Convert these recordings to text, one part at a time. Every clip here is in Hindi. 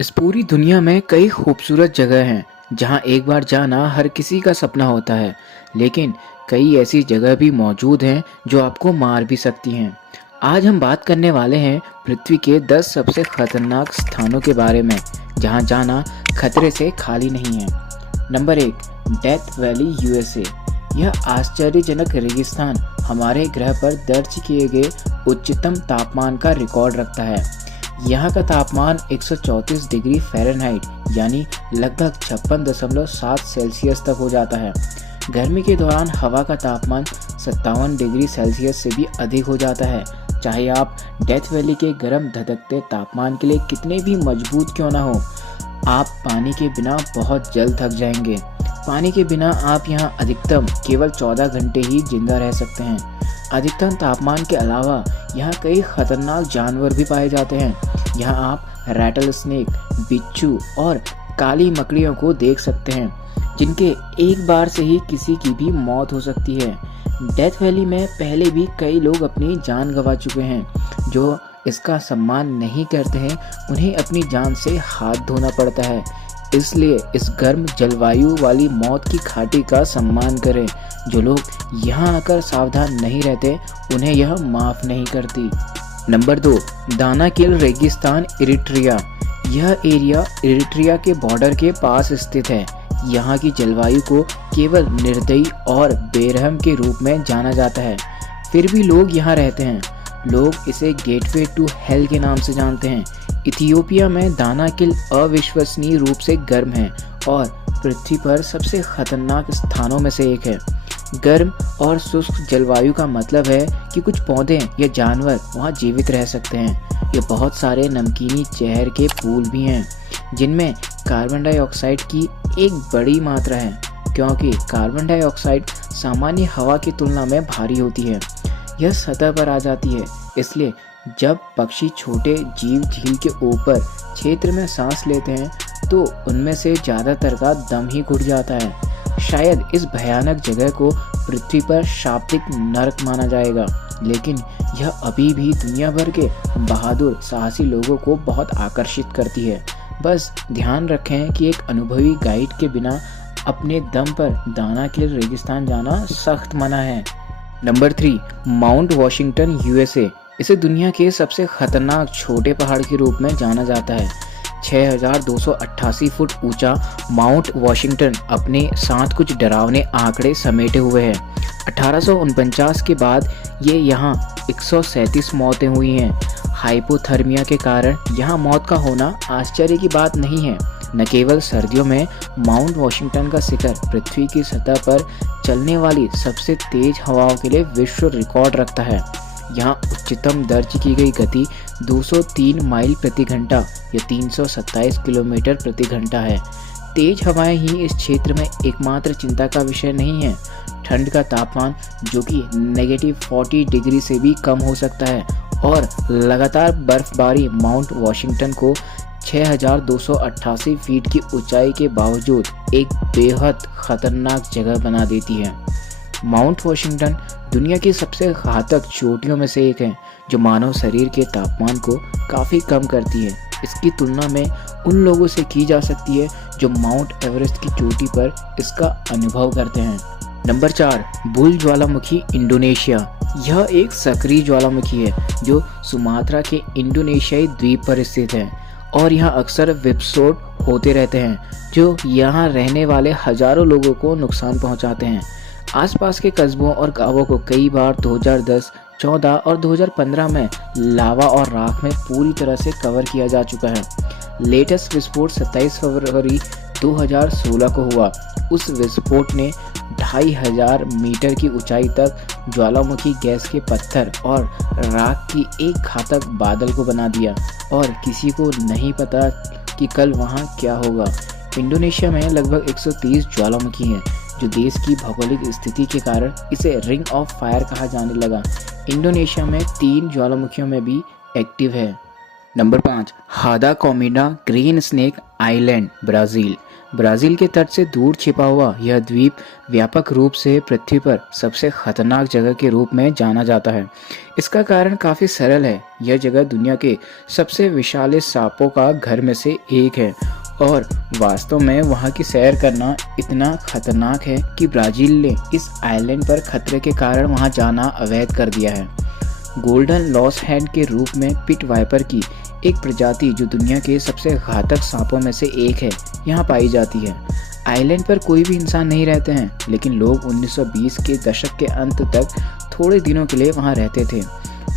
इस पूरी दुनिया में कई खूबसूरत जगह हैं जहां एक बार जाना हर किसी का सपना होता है, लेकिन कई ऐसी जगह भी मौजूद हैं जो आपको मार भी सकती हैं। आज हम बात करने वाले हैं पृथ्वी के 10 सबसे खतरनाक स्थानों के बारे में जहां जाना खतरे से खाली नहीं है। Number 1, death valley USA. यह आश्चर्यजनक रेगिस्तान हमारे ग्रह पर दर्ज किए गए उच्चतम तापमान का रिकॉर्ड रखता है। यहाँ का तापमान 134 डिग्री फ़ारेनहाइट यानी लगभग 56.7 सेल्सियस तक हो जाता है। गर्मी के दौरान हवा का तापमान 57 डिग्री सेल्सियस से भी अधिक हो जाता है। चाहे आप डेथ वैली के गर्म धधकते तापमान के लिए कितने भी मजबूत क्यों ना हो, आप पानी के बिना बहुत जल्द थक जाएंगे। पानी के बिना आप यहाँ अधिकतम केवल 14 घंटे ही जिंदा रह सकते हैं। अधिकतम तापमान के अलावा यहाँ कई खतरनाक जानवर भी पाए जाते हैं। यहाँ आप रैटल स्नेक, बिच्छू और काली मकड़ियों को देख सकते हैं, जिनके एक बार से ही किसी की भी मौत हो सकती है। डेथ वैली में पहले भी कई लोग अपनी जान गंवा चुके हैं। जो इसका सम्मान नहीं करते हैं, उन्हें अपनी जान से हाथ धोना पड़ता है। इसलिए इस गर्म जलवायु वाली मौत की घाटी का सम्मान करें। जो लोग यहाँ आकर सावधान नहीं रहते, उन्हें यह माफ़ नहीं करती। नंबर 2, दानाकिल रेगिस्तान, इरिट्रिया। यह एरिया इरिट्रिया के बॉर्डर के पास स्थित है। यहाँ की जलवायु को केवल निर्दयी और बेरहम के रूप में जाना जाता है, फिर भी लोग यहाँ रहते हैं। लोग इसे गेटवे टू हेल के नाम से जानते हैं। इथियोपिया में दानाकिल अविश्वसनीय रूप से गर्म है और पृथ्वी पर सबसे खतरनाक स्थानों में से एक है। गर्म और शुष्क जलवायु का मतलब है कि कुछ पौधे या जानवर वहाँ जीवित रह सकते हैं। ये बहुत सारे नमकीनी जहर के पूल भी हैं, जिनमें कार्बन डाइऑक्साइड की एक बड़ी मात्रा है, क्योंकि कार्बन डाइऑक्साइड सामान्य हवा की तुलना में भारी होती है। यह सतह पर आ जाती है, इसलिए जब पक्षी छोटे जीव झील के ऊपर क्षेत्र में सांस लेते हैं तो उनमें से ज़्यादातर का दम ही घुट जाता है। शायद इस भयानक जगह को पृथ्वी पर शाब्दिक नरक माना जाएगा, लेकिन यह अभी भी दुनिया भर के बहादुर साहसी लोगों को बहुत आकर्षित करती है। बस ध्यान रखें कि एक अनुभवी गाइड के बिना अपने दम पर दानाकिल रेगिस्तान जाना सख्त मना है। Number 3, mount Washington USA. इसे दुनिया के सबसे खतरनाक छोटे पहाड़ के रूप में जाना जाता है। 6288 फुट ऊंचा माउंट वॉशिंगटन अपने साथ कुछ डरावने आंकड़े समेटे हुए है। 1849 के बाद ये यहाँ 137 मौतें हुई हैं। हाइपोथर्मिया के कारण यहाँ मौत का होना आश्चर्य की बात नहीं है। न केवल सर्दियों में माउंट वॉशिंगटन का शिखर पृथ्वी की सतह पर चलने वाली सबसे तेज हवाओं के लिए विश्व रिकॉर्ड रखता है। यहाँ उच्चतम दर्ज की गई गति 203 माइल प्रति घंटा या 327 किलोमीटर प्रति घंटा है। तेज हवाएं ही इस क्षेत्र में एकमात्र चिंता का विषय नहीं है। ठंड का तापमान, जो कि -40 डिग्री से भी कम हो सकता है, और लगातार बर्फबारी माउंट वॉशिंगटन को 6288 फीट की ऊंचाई के बावजूद एक बेहद खतरनाक जगह बना देती है। माउंट वॉशिंगटन दुनिया की सबसे घातक चोटियों में से एक है, जो मानव शरीर के तापमान को काफ़ी कम करती है। इसकी तुलना में उन लोगों से की जा सकती है जो माउंट एवरेस्ट की चोटी पर इसका अनुभव करते हैं। नंबर 4, बुल ज्वालामुखी, इंडोनेशिया। यह एक सक्रिय ज्वालामुखी है जो सुमात्रा के इंडोनेशियाई द्वीप पर स्थित है, और यहाँ अक्सर विस्फोट होते रहते हैं जो यहाँ रहने वाले हजारों लोगों को नुकसान पहुँचाते हैं। आसपास के कस्बों और गांवों को कई बार 2010, 14 और 2015 में लावा और राख में पूरी तरह से कवर किया जा चुका है। लेटेस्ट विस्फोट 27 फरवरी 2016 को हुआ। उस विस्फोट ने 2500 मीटर की ऊंचाई तक ज्वालामुखी गैस के पत्थर और राख की एक घातक बादल को बना दिया, और किसी को नहीं पता कि कल वहाँ क्या होगा। इंडोनेशिया में लगभग 130 ज्वालामुखी हैं, जो देश की भौगोलिक स्थिति के कारण इसे रिंग ऑफ फायर कहा जाने लगा। इंडोनेशिया में 3 ज्वालामुखियों में भी एक्टिव है। नंबर 5, हादा कॉमिडा green snake island, Brazil. Brazil के तट से दूर छिपा हुआ यह द्वीप व्यापक रूप से पृथ्वी पर सबसे खतरनाक जगह के रूप में जाना जाता है। इसका कारण काफ़ी सरल है। यह जगह दुनिया के सबसे विशाल सांपों का घर में से एक है और वास्तव में वहाँ की सैर करना इतना खतरनाक है कि ब्राज़ील ने इस आइलैंड पर खतरे के कारण वहाँ जाना अवैध कर दिया है। गोल्डन लॉस हैंड के रूप में पिट वाइपर की एक प्रजाति जो दुनिया के सबसे घातक सांपों में से एक है, यहाँ पाई जाती है। आइलैंड पर कोई भी इंसान नहीं रहते हैं, लेकिन लोग 1920 के दशक के अंत तक थोड़े दिनों के लिए वहाँ रहते थे।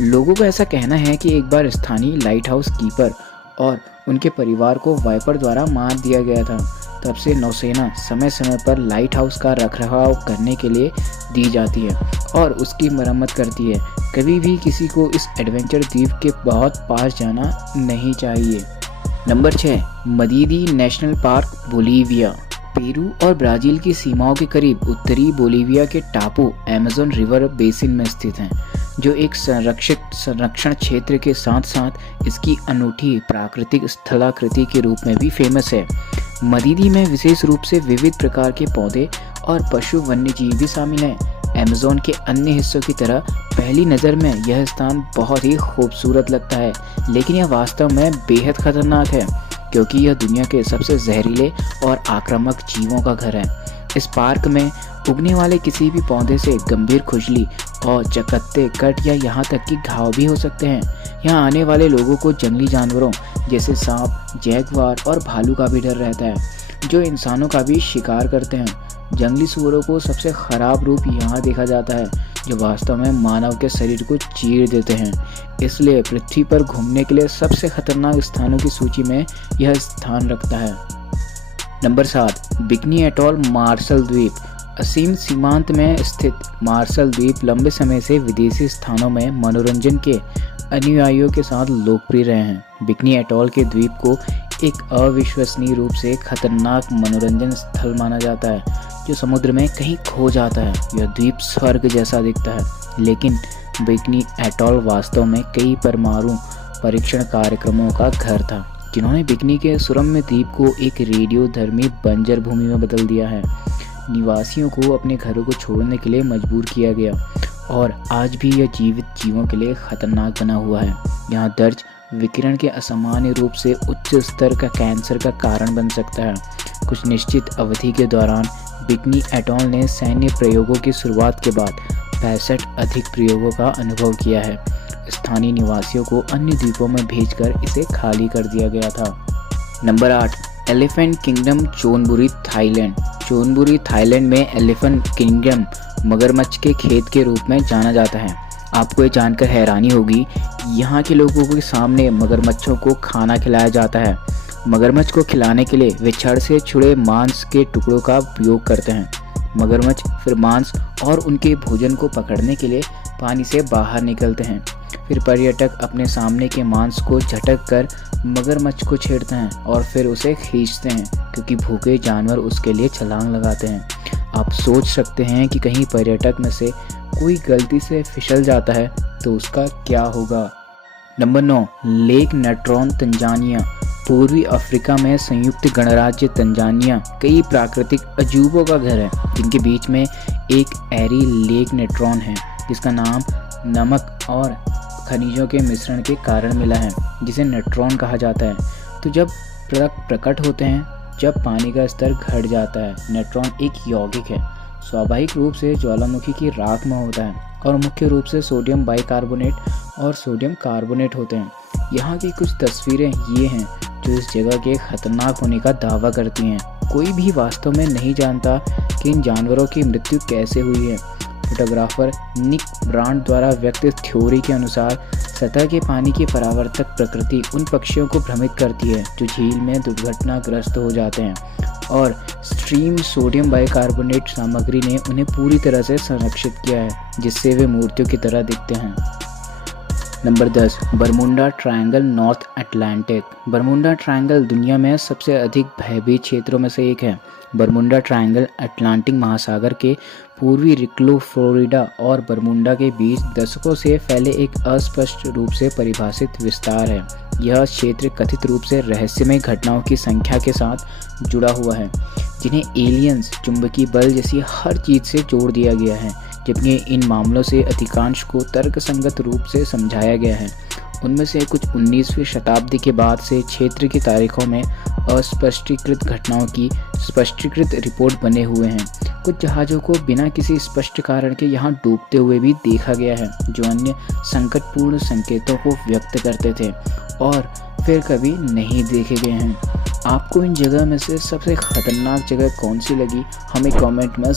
लोगों का ऐसा कहना है कि एक बार स्थानीय लाइट हाउस कीपर और उनके परिवार को वाइपर द्वारा मार दिया गया था। तब से नौसेना समय समय पर लाइट हाउस का रखरखाव करने के लिए दी जाती है और उसकी मरम्मत करती है। कभी भी किसी को इस एडवेंचर द्वीप के बहुत पास जाना नहीं चाहिए। Number 6, Madidi national park, Bolivia. Peru और ब्राज़ील की सीमाओं के करीब उत्तरी बोलीविया के टापू अमेज़न रिवर बेसिन में स्थित हैं, जो एक संरक्षण क्षेत्र के साथ साथ इसकी अनूठी प्राकृतिक स्थलाकृति के रूप में भी फेमस है। मदीदी में विशेष रूप से विविध प्रकार के पौधे और पशु वन्यजीव भी शामिल हैं। अमेज़न के अन्य हिस्सों की तरह पहली नज़र में यह स्थान बहुत ही खूबसूरत लगता है, लेकिन यह वास्तव में बेहद खतरनाक है क्योंकि यह दुनिया के सबसे जहरीले और आक्रामक जीवों का घर है। इस पार्क में उगने वाले किसी भी पौधे से गंभीर खुजली और चकत्ते, कट या यहाँ तक कि घाव भी हो सकते हैं। यहाँ आने वाले लोगों को जंगली जानवरों जैसे सांप, जैगुआर और भालू का भी डर रहता है, जो इंसानों का भी शिकार करते हैं। जंगली सूअरों को सबसे खराब रूप यहाँ देखा जाता है, जो वास्तव में मानव के शरीर को चीर देते हैं। इसलिए पृथ्वी पर घूमने के लिए सबसे खतरनाक स्थानों की सूची में यह स्थान रखता है। नंबर 7, बिकनी एटॉल, मार्शल द्वीप। असीम सीमांत में स्थित मार्शल द्वीप लंबे समय से विदेशी स्थानों में मनोरंजन के अनुयायियों के साथ लोकप्रिय रहे हैं। बिकनी एटॉल के द्वीप को एक अविश्वसनीय रूप से खतरनाक मनोरंजन स्थल माना जाता है, जो समुद्र में कहीं खो जाता है। यह द्वीप स्वर्ग जैसा दिखता है, लेकिन बिकनी एटॉल वास्तव में कई परमाणु परीक्षण कार्यक्रमों का घर था, जिन्होंने बिकनी के सुरम्य द्वीप को एक रेडियोधर्मी बंजर भूमि में बदल दिया है। निवासियों को अपने घरों को छोड़ने के लिए मजबूर किया गया और आज भी यह जीवित जीवों के लिए खतरनाक बना हुआ है। यहाँ दर्ज विकिरण के असामान्य रूप से उच्च स्तर का कैंसर का कारण बन सकता है। कुछ निश्चित अवधि के दौरान बिकनी एटॉल ने सैन्य प्रयोगों की शुरुआत के बाद 65 अधिक प्रयोगों का अनुभव किया है। स्थानीय निवासियों को अन्य द्वीपों में भेजकर इसे खाली कर दिया गया था। Number 8, elephant kingdom, चोनबुरी, Thailand. चोनबुरी Thailand में एलिफेंट किंगडम मगरमच्छ के खेत के रूप में जाना जाता है। आपको ये जानकर हैरानी होगी, यहाँ के लोगों के सामने मगरमच्छों को खाना खिलाया जाता है। मगरमच्छ को खिलाने के लिए वे छड़ से छुड़े मांस के टुकड़ों का उपयोग करते हैं। मगरमच्छ फिर मांस और उनके भोजन को पकड़ने के लिए पानी से बाहर निकलते हैं। फिर पर्यटक अपने सामने के मांस को झटक कर मगरमच्छ को छेड़ते हैं और फिर उसे खींचते हैं, क्योंकि भूखे जानवर उसके लिए छलांग लगाते हैं। आप सोच सकते हैं कि कहीं पर्यटक में से कोई गलती से फिसल जाता है तो उसका क्या होगा। Number 9, lake Natron, Tanzania. पूर्वी अफ्रीका में संयुक्त गणराज्य तंजानिया कई प्राकृतिक अजूबों का घर है, जिनके बीच में एक एरी लेक नेट्रॉन है, जिसका नाम नमक और खनिजों के मिश्रण के कारण मिला है, जिसे नेट्रॉन कहा जाता है। तो जब प्रकट होते हैं, जब पानी का स्तर घट जाता है। नेट्रॉन एक यौगिक है, स्वाभाविक रूप से ज्वालामुखी की राख में होता है और मुख्य रूप से सोडियम बाइकार्बोनेट और सोडियम कार्बोनेट होते हैं। यहाँ की कुछ तस्वीरें ये हैं जो इस जगह के खतरनाक होने का दावा करती हैं। कोई भी वास्तव में नहीं जानता कि इन जानवरों की मृत्यु कैसे हुई है। फोटोग्राफर निक ब्रांड द्वारा व्यक्त थ्योरी के अनुसार सतह के पानी की परावर्तक प्रकृति उन पक्षियों को भ्रमित करती है जो झील में दुर्घटनाग्रस्त हो जाते हैं, और स्ट्रीम सोडियम बाइकार्बोनेट सामग्री ने उन्हें पूरी तरह से संरक्षित किया है, जिससे वे मूर्तियों की तरह दिखते हैं। Number 10, Bermuda triangle, north Atlantic. Bermuda triangle दुनिया में सबसे अधिक भयभीत क्षेत्रों में से एक है। बरमुंडा ट्रायंगल अटलांटिक महासागर के पूर्वी रिक्लो, फ्लोरिडा और बरमुंडा के बीच दशकों से फैले एक अस्पष्ट रूप से परिभाषित विस्तार है। यह क्षेत्र कथित रूप से रहस्यमय घटनाओं की संख्या के साथ जुड़ा हुआ है, जिन्हें एलियंस, चुंबकीय बल जैसी हर चीज़ से जोड़ दिया गया है, जबकि इन मामलों से अधिकांश को तर्कसंगत रूप से समझाया गया है। उनमें से कुछ 19वीं शताब्दी के बाद से क्षेत्र की तारीखों में अस्पष्टीकृत घटनाओं की स्पष्टीकृत रिपोर्ट बने हुए हैं। कुछ जहाज़ों को बिना किसी स्पष्ट कारण के यहाँ डूबते हुए भी देखा गया है, जो अन्य संकटपूर्ण संकेतों को व्यक्त करते थे और फिर कभी नहीं देखे गए हैं। आपको इन जगह में से सबसे खतरनाक जगह कौन सी लगी, हमें कमेंट में